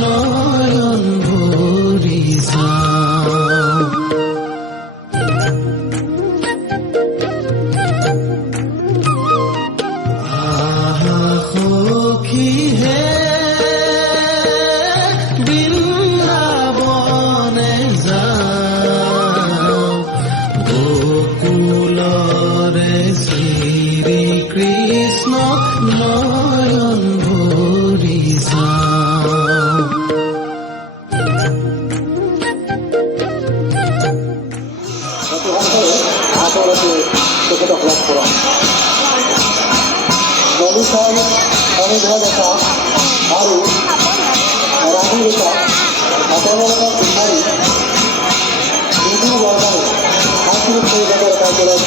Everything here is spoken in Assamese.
নয়ন ভৰি চাওঁ। আহা সখী হে বৃন্দাবনে যাওঁ, গোকুলৰে শ্ৰী কৃষ্ণ নয়ন ভৰি চাওঁ। তেখেতক লাভ কৰা নদীখন অনুভৱ এটা আৰু ৰাণী এটা আচৰণত বিচাৰি বিহু বৰ্ণালী সাংস্কৃতিক পৰিৱেশৰ কাৰ্যালয়ত